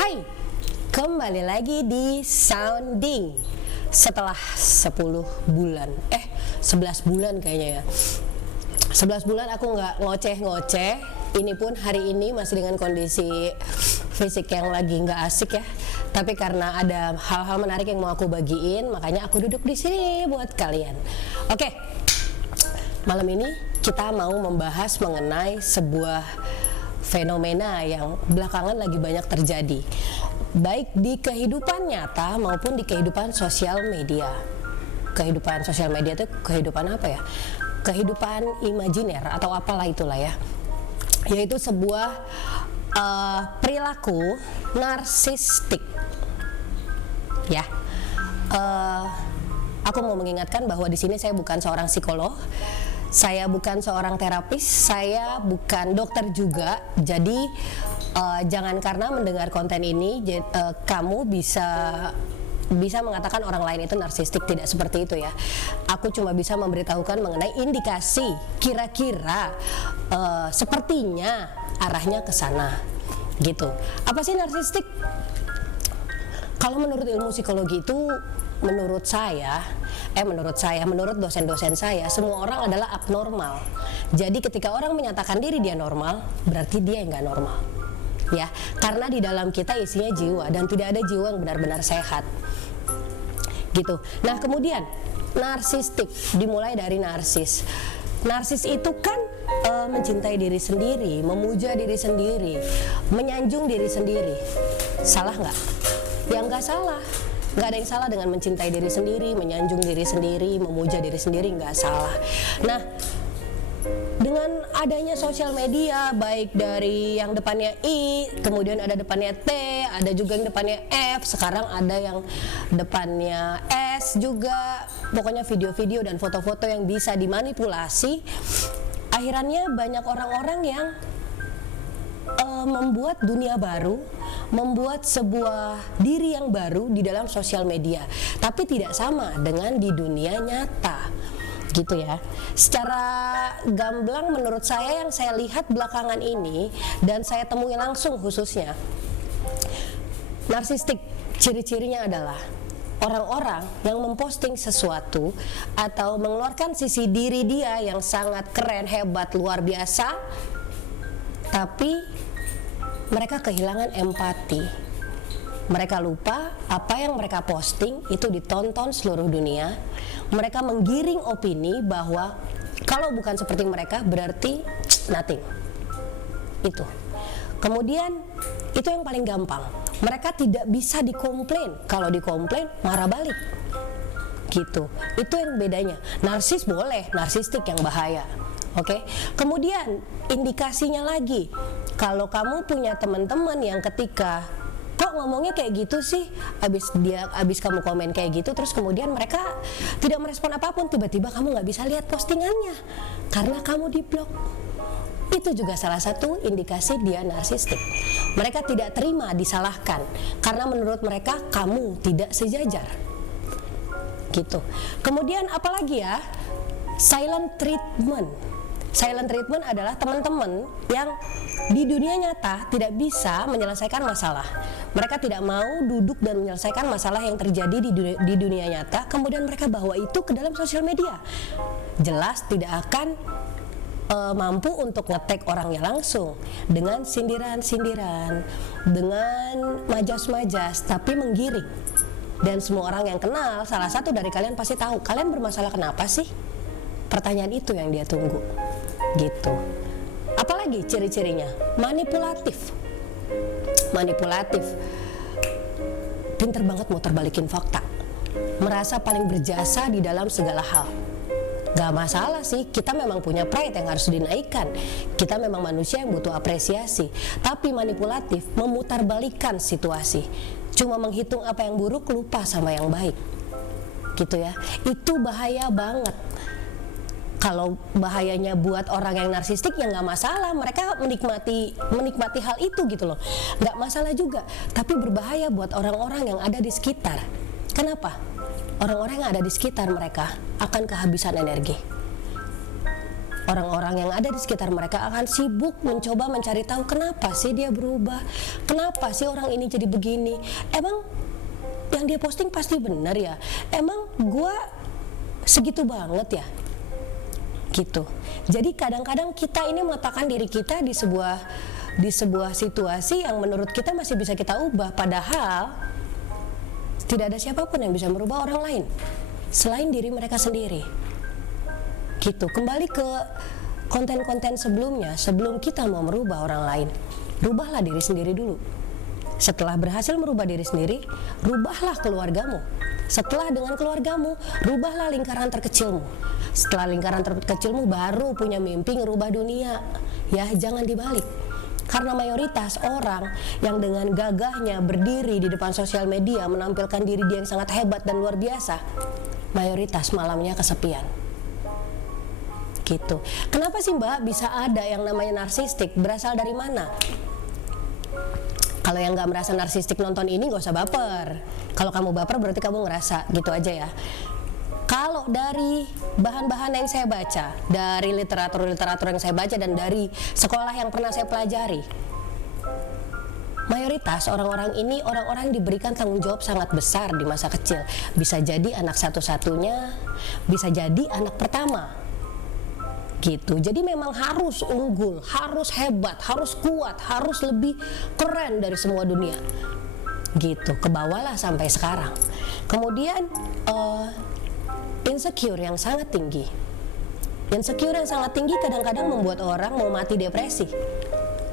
Hai, kembali lagi di Sounding setelah 10 bulan 11 bulan kayaknya ya. 11 bulan aku nggak ngoceh-ngoceh. Ini pun hari ini masih dengan kondisi fisik yang lagi nggak asik ya. Tapi karena ada hal-hal menarik yang mau aku bagiin, makanya aku duduk di sini buat kalian. Oke, malam ini kita mau membahas mengenai sebuah fenomena yang belakangan lagi banyak terjadi, baik di kehidupan nyata maupun di kehidupan sosial media. Kehidupan sosial media itu kehidupan apa ya? Kehidupan imajiner atau apalah itulah ya. Yaitu sebuah perilaku narsistik. Ya. Aku mau mengingatkan bahwa di sini saya bukan seorang psikolog. Saya bukan seorang terapis, saya bukan dokter juga. Jadi jangan karena mendengar konten ini kamu bisa mengatakan orang lain itu narsistik. Tidak seperti itu ya. Aku cuma bisa memberitahukan mengenai indikasi kira-kira sepertinya arahnya ke sana gitu. Apa sih narsistik? Kalau menurut ilmu psikologi itu menurut dosen-dosen saya, semua orang adalah abnormal. Jadi ketika orang menyatakan diri dia normal, berarti dia nggak normal. Ya, karena di dalam kita isinya jiwa dan tidak ada jiwa yang benar-benar sehat. Gitu. Nah, kemudian narsistik dimulai dari narsis. Narsis itu kan mencintai diri sendiri, memuja diri sendiri, menyanjung diri sendiri. Salah nggak? Ya nggak salah. Nggak ada yang salah dengan mencintai diri sendiri, menyanjung diri sendiri, memuja diri sendiri, nggak salah. Nah, dengan adanya sosial media, baik dari yang depannya I, kemudian ada depannya T, ada juga yang depannya F, sekarang ada yang depannya S juga, pokoknya video-video dan foto-foto yang bisa dimanipulasi. Akhirnya banyak orang-orang yang membuat dunia baru, membuat sebuah diri yang baru di dalam sosial media, tapi tidak sama dengan di dunia nyata, gitu ya. Secara gamblang menurut saya yang saya lihat belakangan ini dan saya temui langsung khususnya, narsistik ciri-cirinya adalah orang-orang yang memposting sesuatu atau mengeluarkan sisi diri dia yang sangat keren, hebat, luar biasa, tapi mereka kehilangan empati. Mereka lupa apa yang mereka posting itu ditonton seluruh dunia. Mereka menggiring opini bahwa kalau bukan seperti mereka berarti nothing. Itu. Kemudian itu yang paling gampang. Mereka tidak bisa dikomplain. Kalau dikomplain marah balik. Gitu. Itu yang bedanya. Narsis boleh, narsistik yang bahaya. Oke. Kemudian indikasinya lagi, kalau kamu punya teman-teman yang ketika kok ngomongnya kayak gitu sih, abis kamu komen kayak gitu, terus kemudian mereka tidak merespon apapun, tiba-tiba kamu nggak bisa lihat postingannya karena kamu diblok. Itu juga salah satu indikasi dia narsistik. Mereka tidak terima disalahkan karena menurut mereka kamu tidak sejajar. Gitu. Kemudian apalagi ya? Silent treatment. Silent treatment adalah teman-teman yang di dunia nyata tidak bisa menyelesaikan masalah. Mereka tidak mau duduk dan menyelesaikan masalah yang terjadi di dunia nyata, kemudian mereka bawa itu ke dalam sosial media. Jelas tidak akan mampu untuk nge-tag orangnya langsung dengan sindiran-sindiran, dengan majas-majas, tapi menggiring. Dan semua orang yang kenal, salah satu dari kalian pasti tahu, kalian bermasalah kenapa sih? Pertanyaan itu yang dia tunggu, gitu. Apalagi ciri-cirinya? Manipulatif. Pinter banget mau terbalikin fakta. Merasa paling berjasa di dalam segala hal. Gak masalah sih, kita memang punya pride yang harus dinaikkan. Kita memang manusia yang butuh apresiasi. Tapi manipulatif, memutarbalikkan situasi. Cuma menghitung apa yang buruk, lupa sama yang baik. Gitu ya. Itu bahaya banget. Kalau bahayanya buat orang yang narsistik ya nggak masalah, mereka menikmati hal itu gitu loh, nggak masalah juga. Tapi berbahaya buat orang-orang yang ada di sekitar. Kenapa? Orang-orang yang ada di sekitar mereka akan kehabisan energi. orang-orang yang ada di sekitar mereka akan sibuk mencoba mencari tahu kenapa sih dia berubah, kenapa sih orang ini jadi begini, emang yang dia posting pasti benar ya, emang gua segitu banget ya, gitu. Jadi kadang-kadang kita ini meletakkan diri kita di sebuah situasi yang menurut kita masih bisa kita ubah, padahal tidak ada siapapun yang bisa merubah orang lain selain diri mereka sendiri, gitu. Kembali ke konten-konten sebelumnya, sebelum kita mau merubah orang lain, rubahlah diri sendiri dulu. Setelah berhasil merubah diri sendiri, rubahlah keluargamu. Setelah dengan keluargamu, rubahlah lingkaran terkecilmu. Setelah lingkaran terkecilmu, baru punya mimpi ngerubah dunia. Ya, jangan dibalik. Karena mayoritas orang yang dengan gagahnya berdiri di depan sosial media menampilkan diri dia yang sangat hebat dan luar biasa, mayoritas malamnya kesepian. Gitu. Kenapa sih Mbak bisa ada yang namanya narsistik? Berasal dari mana? Kalau yang nggak merasa narsistik nonton ini nggak usah baper. Kalau kamu baper berarti kamu ngerasa, gitu aja ya. Kalau dari bahan-bahan yang saya baca, dari literatur-literatur yang saya baca dan dari sekolah yang pernah saya pelajari, mayoritas orang-orang ini orang-orang yang diberikan tanggung jawab sangat besar di masa kecil. Bisa jadi anak satu-satunya, bisa jadi anak pertama, gitu. Jadi memang harus unggul, harus hebat, harus kuat, harus lebih keren dari semua dunia, gitu. Kebawalah sampai sekarang. Kemudian insecure yang sangat tinggi. Insecure yang sangat tinggi kadang-kadang membuat orang mau mati depresi.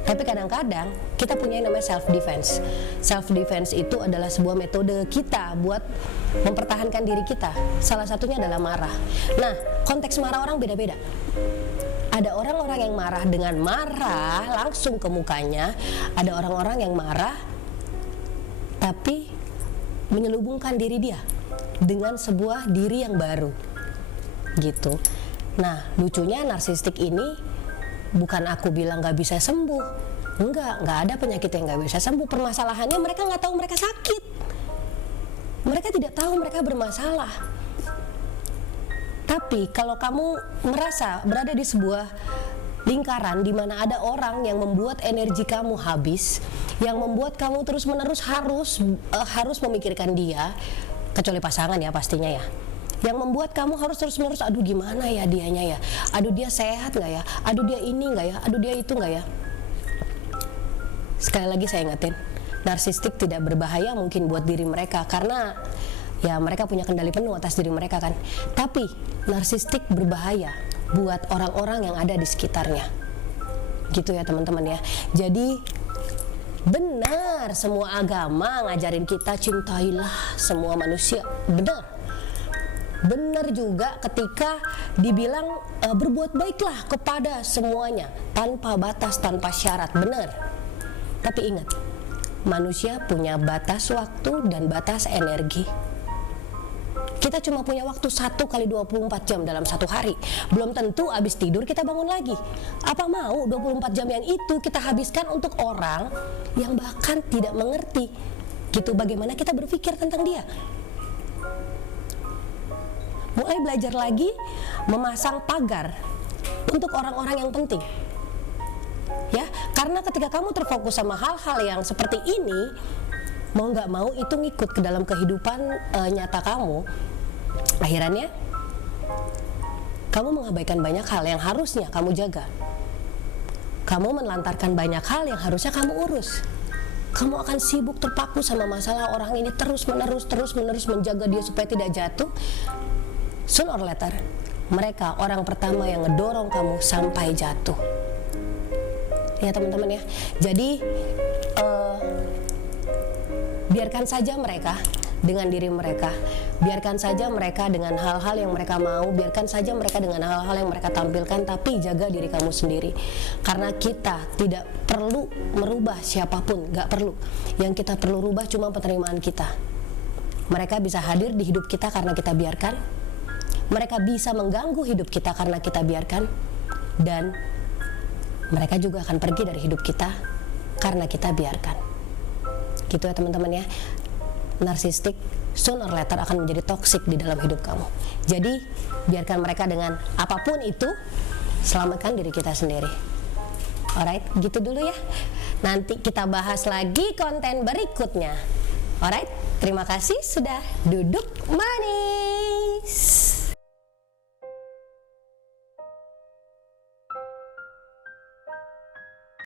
Tapi kadang-kadang kita punya yang namanya self defense. Self defense itu adalah sebuah metode kita buat mempertahankan diri kita. Salah satunya adalah marah. Nah, konteks marah orang beda-beda. Ada orang-orang yang marah dengan marah langsung ke mukanya. Ada orang-orang yang marah tapi menyelubungkan diri dia dengan sebuah diri yang baru, gitu. Nah, lucunya narsistik ini bukan aku bilang gak bisa sembuh. Enggak ada penyakit yang gak bisa sembuh. Permasalahannya mereka gak tahu mereka sakit. Mereka tidak tahu mereka bermasalah. Tapi kalau kamu merasa berada di sebuah lingkaran di mana ada orang yang membuat energi kamu habis, yang membuat kamu terus-menerus harus memikirkan dia, kecuali pasangan ya pastinya ya, yang membuat kamu harus terus-menerus, aduh gimana ya dianya ya, aduh dia sehat nggak ya, aduh dia ini nggak ya, aduh dia itu nggak ya. Sekali lagi saya ingetin, narsistik tidak berbahaya mungkin buat diri mereka karena ya mereka punya kendali penuh atas diri mereka kan, tapi narsistik berbahaya buat orang-orang yang ada di sekitarnya, gitu ya teman-teman ya. Jadi benar, semua agama ngajarin kita cintailah semua manusia. Benar juga ketika dibilang berbuat baiklah kepada semuanya tanpa batas, tanpa syarat. Benar. Tapi ingat, manusia punya batas waktu dan batas energi. Kita cuma punya waktu 1 kali 24 jam dalam satu hari. Belum tentu abis tidur kita bangun lagi. Apa mau 24 jam yang itu kita habiskan untuk orang yang bahkan tidak mengerti gitu bagaimana kita berpikir tentang dia. Mulai belajar lagi memasang pagar untuk orang-orang yang penting. Ya, karena ketika kamu terfokus sama hal-hal yang seperti ini, mau nggak mau itu ngikut ke dalam kehidupan nyata kamu. Akhirannya kamu mengabaikan banyak hal yang harusnya kamu jaga. Kamu menelantarkan banyak hal yang harusnya kamu urus. Kamu akan sibuk terpaku sama masalah orang ini terus menerus menjaga dia supaya tidak jatuh. Sooner or later mereka orang pertama yang ngedorong kamu sampai jatuh. Ya teman-teman ya. Jadi biarkan saja mereka dengan diri mereka, biarkan saja mereka dengan hal-hal yang mereka mau, biarkan saja mereka dengan hal-hal yang mereka tampilkan, tapi jaga diri kamu sendiri. Karena kita tidak perlu merubah siapapun, gak perlu. Yang kita perlu rubah cuma penerimaan kita. Mereka bisa hadir di hidup kita karena kita biarkan, mereka bisa mengganggu hidup kita karena kita biarkan, dan mereka juga akan pergi dari hidup kita karena kita biarkan. Gitu ya teman-teman ya. Narsistik sooner or later akan menjadi toksik di dalam hidup kamu. Jadi biarkan mereka dengan apapun itu, selamatkan diri kita sendiri. Alright, gitu dulu ya. Nanti kita bahas lagi konten berikutnya. Alright, terima kasih sudah duduk manis.